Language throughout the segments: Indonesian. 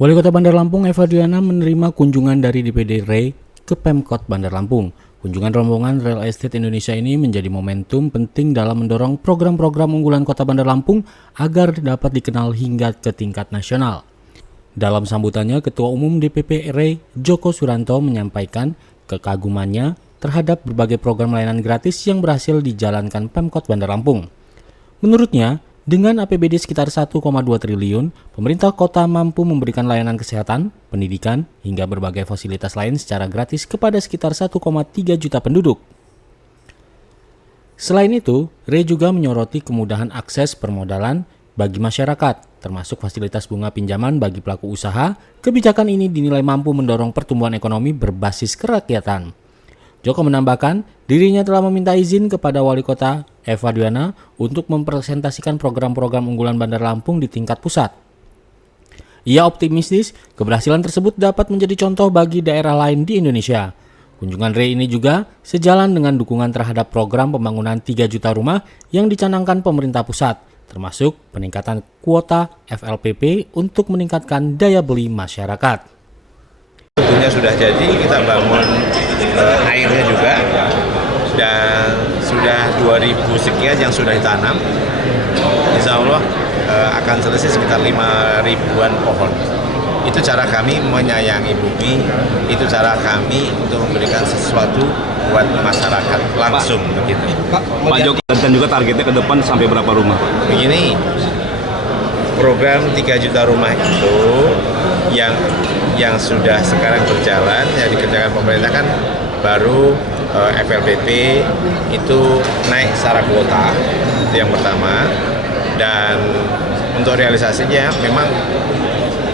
Wali Kota Bandar Lampung Eva Diana menerima kunjungan dari DPD REI ke Pemkot Bandar Lampung. Kunjungan rombongan Real Estate Indonesia ini menjadi momentum penting dalam mendorong program-program unggulan Kota Bandar Lampung agar dapat dikenal hingga ke tingkat nasional. Dalam sambutannya, Ketua Umum DPP REI Joko Suranto menyampaikan kekagumannya terhadap berbagai program layanan gratis yang berhasil dijalankan Pemkot Bandar Lampung. Menurutnya, dengan APBD sekitar 1,2 triliun, pemerintah kota mampu memberikan layanan kesehatan, pendidikan, hingga berbagai fasilitas lain secara gratis kepada sekitar 1,3 juta penduduk. Selain itu, REI juga menyoroti kemudahan akses permodalan bagi masyarakat, termasuk fasilitas bunga pinjaman bagi pelaku usaha. Kebijakan ini dinilai mampu mendorong pertumbuhan ekonomi berbasis kerakyatan. Joko menambahkan, dirinya telah meminta izin kepada Wali Kota Eva Diana untuk mempresentasikan program-program unggulan Bandar Lampung di tingkat pusat. Ia optimistis keberhasilan tersebut dapat menjadi contoh bagi daerah lain di Indonesia. Kunjungan REI ini juga sejalan dengan dukungan terhadap program pembangunan 3 juta rumah yang dicanangkan pemerintah pusat, termasuk peningkatan kuota FLPP untuk meningkatkan daya beli masyarakat. Tentunya sudah jadi, kita bangun airnya juga, dan sudah 2000 sekian yang sudah ditanam. Insya Allah akan selesai sekitar 5.000-an pohon. Itu cara kami menyayangi bumi, itu cara kami untuk memberikan sesuatu buat masyarakat langsung begitu. Pak Joko, dan juga targetnya ke depan sampai berapa rumah? Begini, program 3 juta rumah itu yang sudah sekarang berjalan, yang dikerjakan pemerintah kan baru FLPP itu naik secara kuota, itu yang pertama. Dan untuk realisasinya memang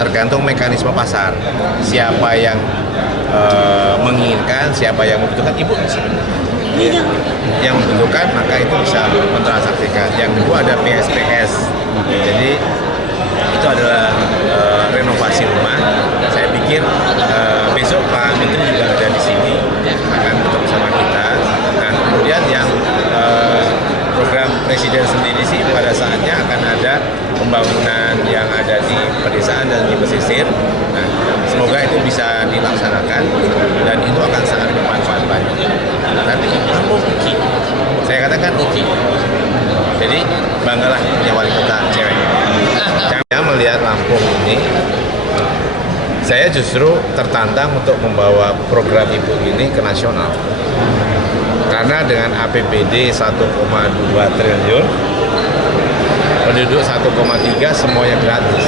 tergantung mekanisme pasar, siapa yang menginginkan, siapa yang membutuhkan, ibu yang membutuhkan maka itu bisa mentransaksikan. Yang kedua ada PSPS, jadi itu adalah renovasi rumah. Saya pikir besok Pak Menteri juga ada di sini, akan ketemu sama kita. Nah, kemudian yang program Presiden sendiri sih pada saatnya akan ada pembangunan yang ada di pedesaan dan di pesisir. Nah, semoga itu bisa dilaksanakan dan itu akan sangat bermanfaat banyak. Nanti Lampung uki, saya katakan uki. Jadi banggalah punya wali kota cewek. Saya melihat Lampung ini, saya justru tertantang untuk membawa program ibu ini ke nasional. Karena dengan APBD 1,2 triliun, penduduk 1,3 semuanya gratis.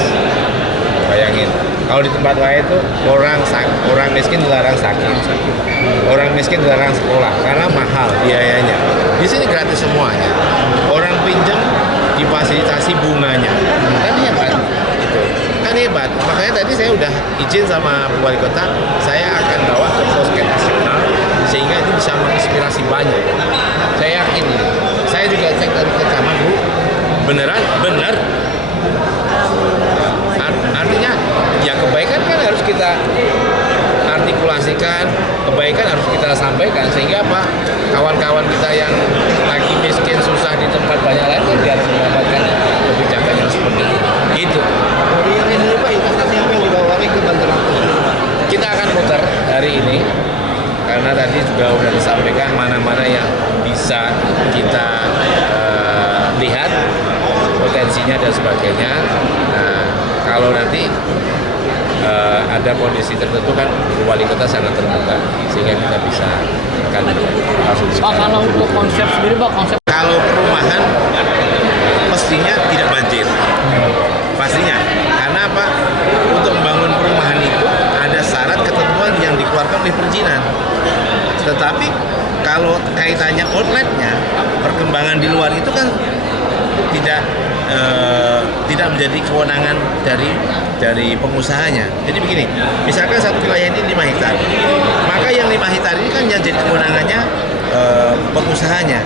Bayangin, kalau di tempat lain itu orang miskin dilarang sakit, orang miskin dilarang sekolah karena mahal biayanya. Di sini gratis semuanya. Orang pinjam difasilitasi bunganya. Kan hebat, itu kan hebat. Makanya tadi saya udah izin sama Wali Kota, saya akan bawa ke Posket Nasional sehingga itu bisa menginspirasi banyak. Saya yakin, saya juga cek dari sama Bu, beneran bener. Artinya ya kebaikan kan harus kita artikulasikan, kebaikan harus kita sampaikan sehingga apa, kawan-kawan kita yang lagi miskin susah di tempat banyak lain kan harus mendapatkan kebijakan yang seperti ini. Gitu. Ini Pak, investasi apa yang dibawa ke Bandar Lampung? Kita akan muter hari ini karena tadi juga sudah disampaikan mana-mana yang bisa kita lihat potensinya dan sebagainya. Nah, kalau nanti ada kondisi tertentu kan wali kota sangat terbuka sehingga kita bisa akan Pak, kalau untuk konsep sendiri Pak, kalau perumahan pastinya tidak banjir, pastinya. Karena apa? Untuk membangun perumahan itu ada syarat ketentuan yang dikeluarkan oleh perizinan. Tetapi kalau kaitannya outletnya, perkembangan di luar itu kan tidak menjadi kewenangan dari pengusahanya. Jadi begini, misalkan satu wilayah ini 5 hektar, maka yang 5 hektar ini kan yang jadi kewenangannya pengusahanya.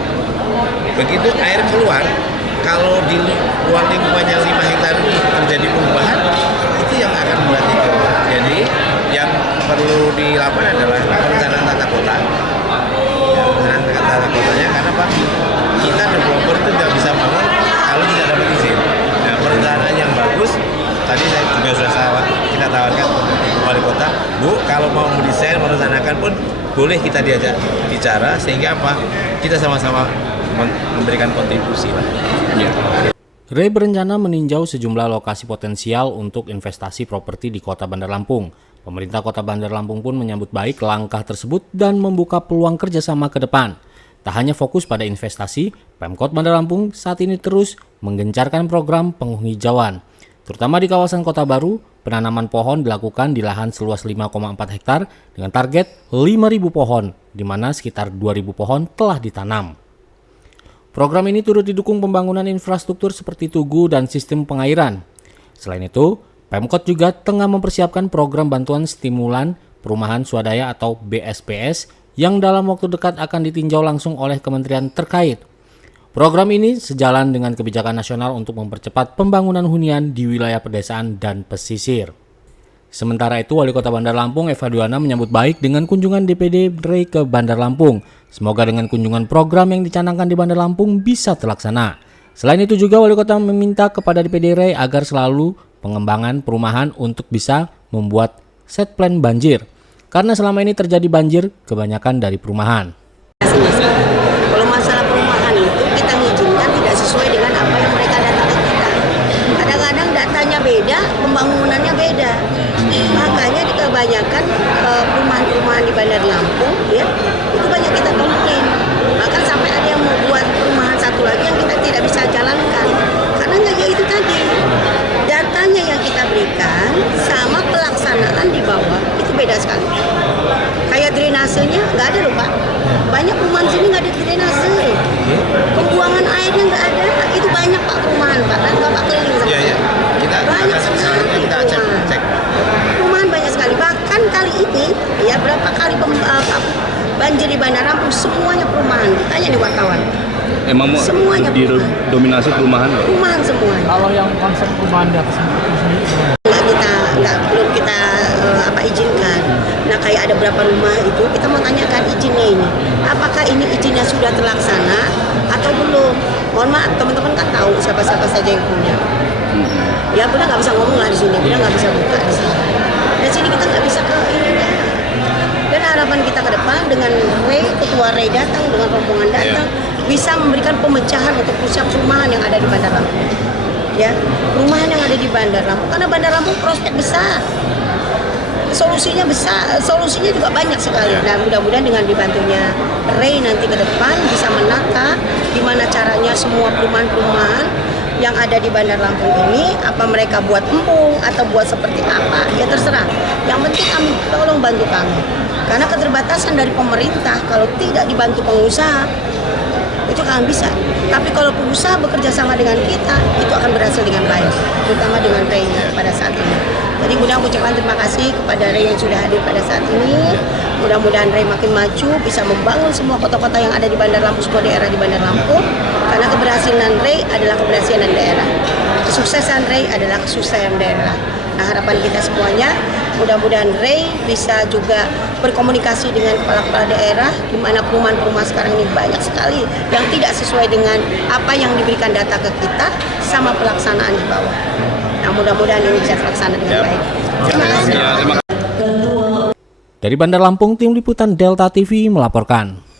Begitu air keluar, kalau di luar lingkungannya 5 hektar ini terjadi perubahan, itu yang akan membuat itu. Jadi yang perlu dilakukan adalah perencanaan tata kota. Ya, perencanaan tata kotanya, karena Pak, kita developer itu nggak bisa bangun kalau tidak dapat izin. Nah, perencanaan yang bagus, tadi saya juga sudah kita tawarkan Bu, kalau mau mendesain, merencanakan pun boleh kita diajak bicara sehingga apa? Kita sama-sama memberikan kontribusi lah. Ray berencana meninjau sejumlah lokasi potensial untuk investasi properti di Kota Bandar Lampung. Pemerintah Kota Bandar Lampung pun menyambut baik langkah tersebut dan membuka peluang kerjasama ke depan. Tak hanya fokus pada investasi, Pemkot Bandar Lampung saat ini terus menggencarkan program penghijauan. Terutama di kawasan Kota Baru, penanaman pohon dilakukan di lahan seluas 5,4 hektar dengan target 5.000 pohon, di mana sekitar 2.000 pohon telah ditanam. Program ini turut didukung pembangunan infrastruktur seperti tugu dan sistem pengairan. Selain itu, Pemkot juga tengah mempersiapkan program bantuan stimulan perumahan swadaya atau BSPS yang dalam waktu dekat akan ditinjau langsung oleh kementerian terkait. Program ini sejalan dengan kebijakan nasional untuk mempercepat pembangunan hunian di wilayah pedesaan dan pesisir. Sementara itu, Wali Kota Bandar Lampung Eva Duana menyambut baik dengan kunjungan DPD Ray ke Bandar Lampung. Semoga dengan kunjungan program yang dicanangkan di Bandar Lampung bisa terlaksana. Selain itu juga Wali Kota meminta kepada DPD Ray agar selalu pengembangan perumahan untuk bisa membuat set plan banjir. Karena selama ini terjadi banjir kebanyakan dari perumahan. Kalau masalah perumahan itu kita mengizinkan tidak sesuai dengan apa yang mereka data ke kita. Kadang-kadang datanya beda, pembangunannya beda. Makanya di kebanyakan perumahan-perumahan di Bandar Lampung ya, itu banyak kita komplain. Bahkan sampai ada yang mau buat perumahan satu lagi yang kita tidak bisa jalankan. Karena nggak itu tadi. Datanya yang kita berikan sama pelaksanaan di bawah itu beda sekali. Kayak drainasenya nggak ada loh Pak. Banyak perumahan sini nggak ada drainase. Pembuangan airnya nggak ada. Itu banyak Pak perumahan Pak. Nanti Bapak keliling sama Iya. Kita banyak sekali kita cek. perumahan banyak sekali. Bahkan kali ini ya berapa kali banjir di Bandar Lampung semuanya perumahan. Tanya di wartawan. Emang Semuanya dominasi perumahan? Perumahan semuanya. Kalau yang konsep perumahan di atas itu sendiri belum kita izinkan. Nah kayak ada berapa rumah itu kita mau tanyakan izinnya ini. Apakah ini izinnya sudah terlaksana atau belum? Mohon maaf teman-teman kan tahu siapa-siapa saja yang punya. Ya benar nggak bisa ngomong lah di sini, benar nggak bisa buka di sini. Di sini kita nggak bisa ke ini. Dan harapan kita ke depan dengan Ray, Ketua Ray datang, dengan rombongan datang, bisa memberikan pemecahan untuk pusat perumahan yang ada di Bandar Lampung. Ya, perumahan yang ada di Bandar Lampung, karena Bandar Lampung prospek besar, solusinya besar, solusinya juga banyak sekali. Nah, mudah-mudahan dengan dibantunya Ray nanti ke depan bisa menata gimana caranya semua perumahan-perumahan yang ada di Bandar Lampung ini, apa mereka buat empung atau buat seperti apa, ya terserah. Yang penting kami tolong bantu kami, karena keterbatasan dari pemerintah kalau tidak dibantu pengusaha itu akan bisa. Tapi kalau pengusaha bekerja sama dengan kita, itu akan berhasil dengan baik, terutama dengan Ray pada saat ini. Jadi mudah-mudahan ucapkan terima kasih kepada Ray yang sudah hadir pada saat ini. Mudah-mudahan Ray makin maju, bisa membangun semua kota-kota yang ada di Bandar Lampung, semua daerah di Bandar Lampung. Karena keberhasilan Ray adalah keberhasilan daerah. Kesuksesan Ray adalah kesuksesan daerah. Nah harapan kita semuanya, mudah-mudahan Ray bisa juga berkomunikasi dengan kepala-kepala daerah, di mana perumahan-perumahan sekarang ini banyak sekali yang tidak sesuai dengan apa yang diberikan data ke kita sama pelaksanaan di bawah. Nah mudah-mudahan ini bisa terlaksana dengan baik. Terima kasih. Dari Bandar Lampung, tim liputan Delta TV melaporkan.